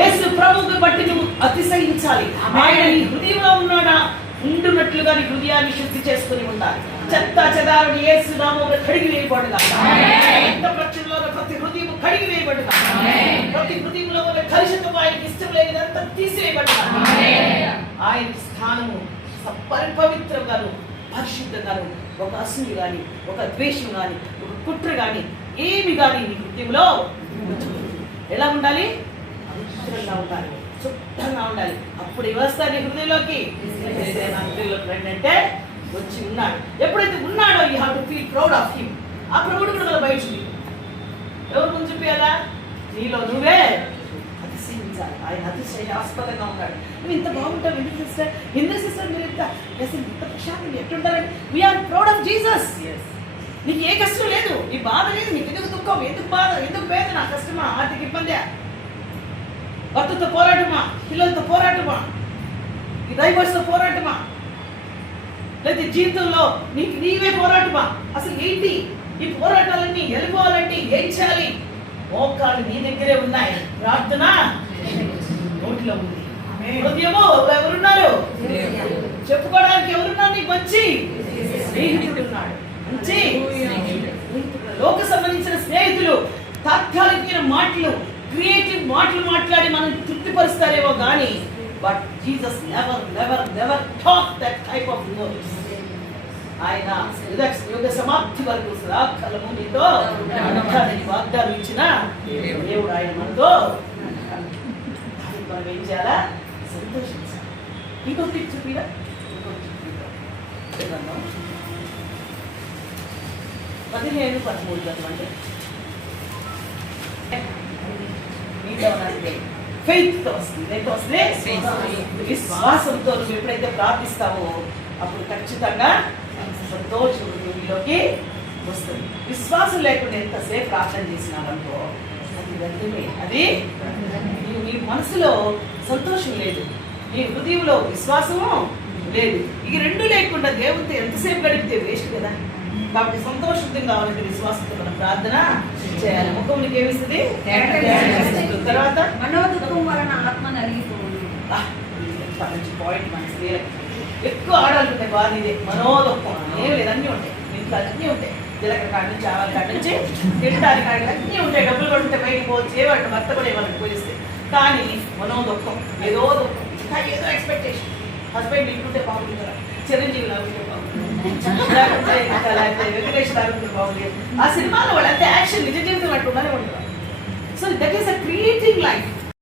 యేసు ప్రభువుని బట్టి నువ్వు అతిశయించాలి. ఆయన నీ హృదయంలో ఉన్నాడా ఉండునట్లుగా నీ హృదయాన్ని శుద్ధి చేసుకుని ఉండాలి. చెత్త చెదారుని యేసు నామములో కడిగి వేయబడుగా, ప్రతి హృదయం కడిగి వేయబడుగా, ప్రతి హృదయంలో ఉన్న కలుషితం ఆయనకి ఇష్టం లేనిదంతా తీసివేయబడుగా, ఆయన స్థానము పవిత్రంగాను పరిశుద్ధంగాను ఒక అసూయ కానీ, ఒక ద్వేషం కానీ, ఒక కుట్ర కానీ ఏమి కానీ నీ హృదయంలో ఎలా ఉండాలి? పవిత్రంగా ఉండాలి, శుద్ధంగా ఉండాలి. అప్పుడు వస్తాను నీ హృదయంలోకి. అంటే వచ్చి ఉన్నాడు. ఎప్పుడైతే ఉన్నాడో you have to feel proud of him. ఆ ప్రౌడ్ కూడా బయట చూపి. ఎవరు ముందు చూపించాలా? నీలో నువ్వే అతిశయించాలి. ఆయన అతిశయాస్పదంగా ఉన్నాడు. నువ్వు ఇంత బాగుంటావు ఎందుకు సిస్టర్, ఎందుకు సిస్టర్ మీరు ఇంత అసలు ఇంత ప్రశాంతం ఎట్టుంటారని వీఆర్ ప్రౌడ్ ఆఫ్ జీసస్. నీకు ఏ కష్టం లేదు, నీ బాధ లేదు, నీకు ఎందుకు దుఃఖం, ఎందుకు బాధ, ఎందుకు వేదన, కష్టమా, ఆర్థిక ఇబ్బంది, భర్తతో పోరాటమా, పిల్లలతో పోరాటమా, ఈ డైవర్స్తో పోరాటమా, లేదా జీవితంలో నీకు నీవే పోరాటమా, అసలు ఏంటి ఈ పోరాటాలన్నీ వెళ్ళిపోవాలంటే ఏం చేయాలి? మోకాళ్ళు నీ దగ్గరే ఉన్నాయి, ప్రార్థన నోటిలో ఉంది, హృదయము ఎవరున్నారు చెప్పుకోవడానికి, ఎవరున్నారు? నీకు మంచి స్నేహితుడు ఉన్నాడు. మంచి లోక సంబంధించిన స్నేహితులు తాత్కాలికమైన మాటలు, క్రియేటివ్ మాటలు మాట్లాడి మనం తృప్తిపరుస్తారేమో కానీ but Jesus never never never talk that type of words. ఆయన యుగ సమాప్తి వరకు సదాకాలము నీతో వాగ్దానం ఇచ్చిన దేవుడు. ఆయన మనతో మనం ఏం చేయాలా? సంతోషించాలి. ఇంకొకటి చూపిరా, ఇంకొకటి 15-13 చదవండి. ఫెయిత్తో వస్తుంది, విశ్వాసంతో నువ్వు ఎప్పుడైతే ప్రార్థిస్తావో అప్పుడు ఖచ్చితంగా సంతోషం నీలోకి వస్తుంది. విశ్వాసం లేకుండా ఎంతసేపు ప్రార్థన చేసినావనుకో అది వ్యర్థమే. అది నీ మనసులో సంతోషం లేదు, నీ హృదయంలో విశ్వాసము లేదు. ఈ రెండు లేకుండా దేవుడితో ఎంతసేపు గడిపితే వేస్ట్ కదా. కాబట్టి సంతోషంగా కావాలంటే విశ్వాసంతో మనం ప్రార్థన చేయాలి. ముఖమునికి ఏమిస్తుంది? తర్వాత మనోదుఃఖం వలన ఆత్మ నలిగిపోతుంది. మంచి పాయింట్. మన స్త్రీలకి ఎక్కువ ఆడాలంటే బాధ ఇదే, మనోదుఃఖం. ఏమి లేదు, అన్నీ ఉంటాయి ఇంట్లో, అన్నీ ఉంటాయి. జీలకర్ర కాడి నుంచి, ఆవాల కాడి నుంచి, తినడానికి కాడి అన్నీ ఉంటాయి. డబ్బులు కూడా ఉంటే బయటకు పోవచ్చు, ఏమంటే భర్త కూడా ఏమన్నా పోలిస్తే. కానీ మనోదుఃఖం, ఏదో దుఃఖం, ఇంకా ఏదో ఎక్స్పెక్టేషన్. హస్బెండ్ ఇంటుంటే బాగుంది కదా, చిరంజీవి లాగుంటే బాగుంది, లేకపోతే వెంకటేష్ లాగుంటే బాగుంది. ఆ సినిమాలో వాళ్ళు అంతే యాక్షన్, నిజ జీవితం అంటుండానే ఉంటారు. So that is a creating life.